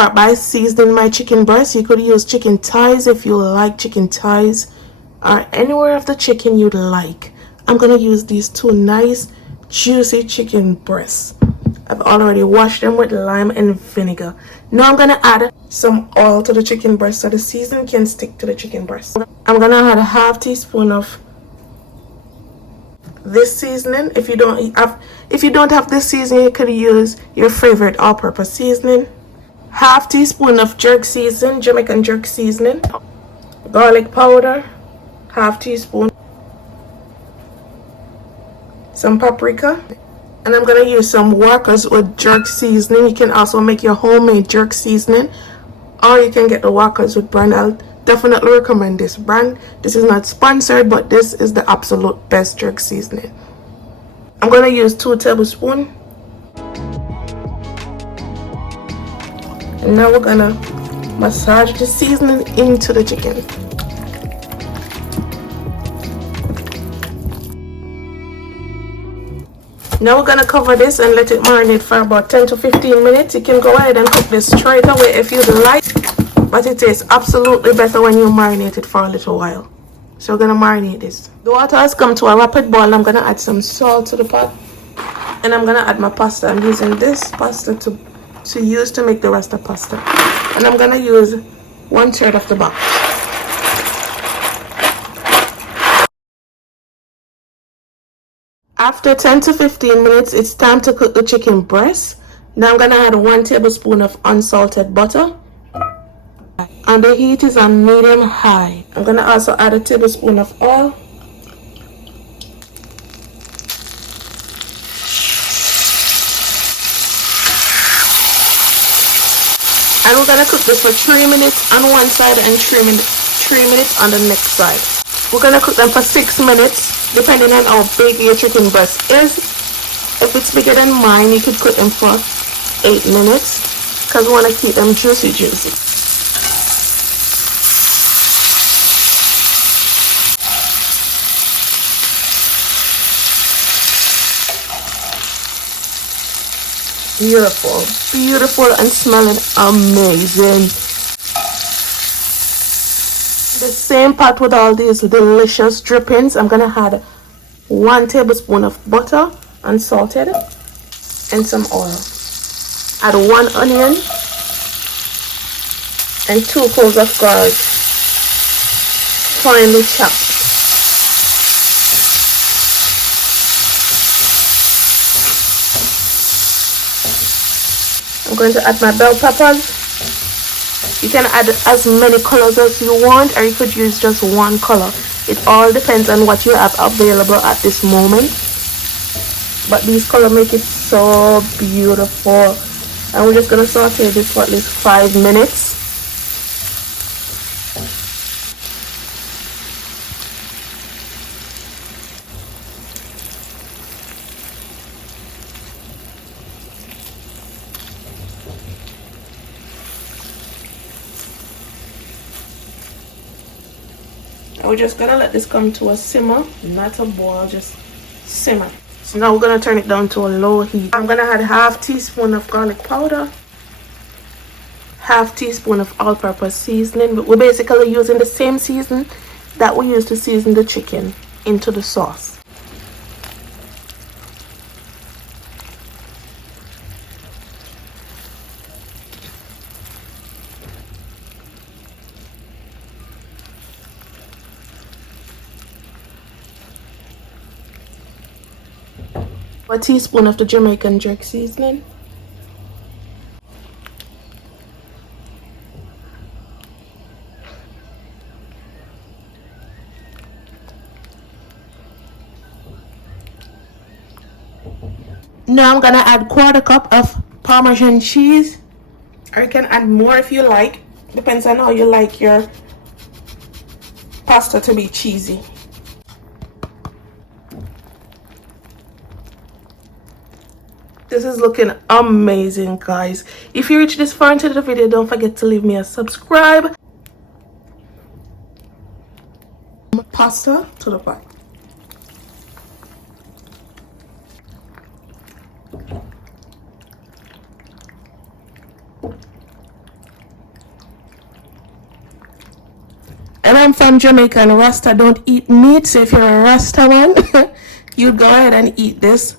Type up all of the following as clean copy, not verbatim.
start by seasoning my chicken breast. You could use chicken thighs if you like chicken thighs, or anywhere of the chicken you'd like. I'm gonna use these two nice juicy chicken breasts. I've already washed them with lime and vinegar. Now I'm gonna add some oil to the chicken breast so the seasoning can stick to the chicken breast. I'm gonna add a half teaspoon of this seasoning. If you don't have this seasoning, you could use your favorite all-purpose seasoning. Half teaspoon of jerk seasoning, Jamaican jerk seasoning. Garlic powder, half teaspoon. Some paprika. And I'm gonna use some Walker's with jerk seasoning. You can also make your homemade jerk seasoning, or you can get the Walker's with brand. I'll definitely recommend this brand. This is not sponsored, but this is the absolute best jerk seasoning. I'm gonna use 2 tablespoons. And now we're gonna massage the seasoning into the chicken. Now we're gonna cover this and let it marinate for about 10 to 15 minutes. You can go ahead and cook this straight away if you'd like, but it tastes absolutely better when you marinate it for a little while. So we're gonna marinate this. The water has come to a rapid boil. I'm gonna add some salt to the pot, and I'm gonna add my pasta. I'm using this pasta to use to make the Rasta pasta, and I'm gonna use 1/3 of the box. After 10 to 15 minutes, it's time to cook the chicken breast. Now I'm gonna add 1 tablespoon of unsalted butter, and the heat is on medium high. I'm gonna also add a tablespoon of oil. And we're gonna cook this for 3 minutes on one side and 3 minutes on the next side. We're gonna cook them for 6 minutes, depending on how big your chicken breast is. If it's bigger than mine, you could cook them for 8 minutes, because we want to keep them juicy. Beautiful and smelling amazing. The same pot with all these delicious drippings, I'm gonna add 1 tablespoon of butter, unsalted, and some oil. Add 1 onion and 2 cloves of garlic, finely chopped. I'm going to add my bell peppers. You can add as many colors as you want, or you could use just 1 color. It all depends on what you have available at this moment. But these colors make it so beautiful. And we're just going to saute this for at least 5 minutes. We're just gonna let this come to a simmer, not a boil, just simmer. So now we're gonna turn it down to a low heat. I'm gonna add half teaspoon of garlic powder, half teaspoon of all-purpose seasoning. But we're basically using the same seasoning that we use to season the chicken into the sauce. A teaspoon of the Jamaican jerk seasoning. Now I'm gonna add 1/4 cup of Parmesan cheese, or you can add more if you like. Depends on how you like your pasta to be cheesy. This is looking amazing, guys. If you reach this far into the video, don't forget to leave me a subscribe. Pasta to the pot. And I'm from Jamaica, and Rasta don't eat meat. So if you're a Rasta one, you go ahead and eat this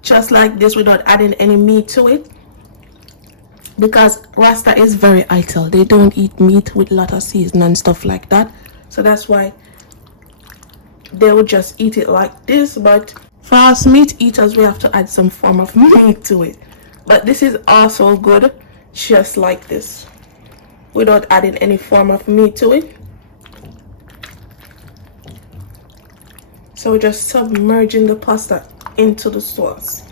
just like this without adding any meat to it. Because Rasta is very idle. They don't eat meat with a lot of seasoning and stuff like that. So that's why they would just eat it like this. But for us meat eaters, we have to add some form of meat to it. But this is also good just like this, without adding any form of meat to it. So we're just submerging the pasta into the sauce.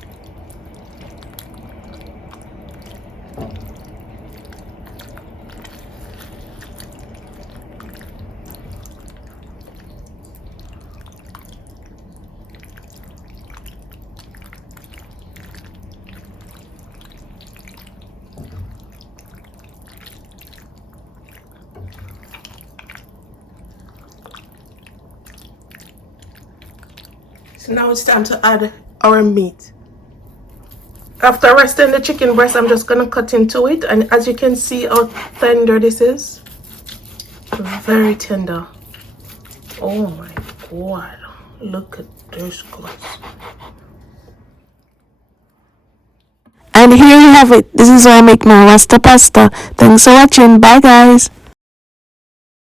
So now it's time to add our meat. After resting the chicken breast, I'm just gonna cut into it, and as you can see how tender this is, very tender. Oh my god, look at this, guys. And here you have it. This is how I make my Rasta pasta. Thanks for watching. Bye guys.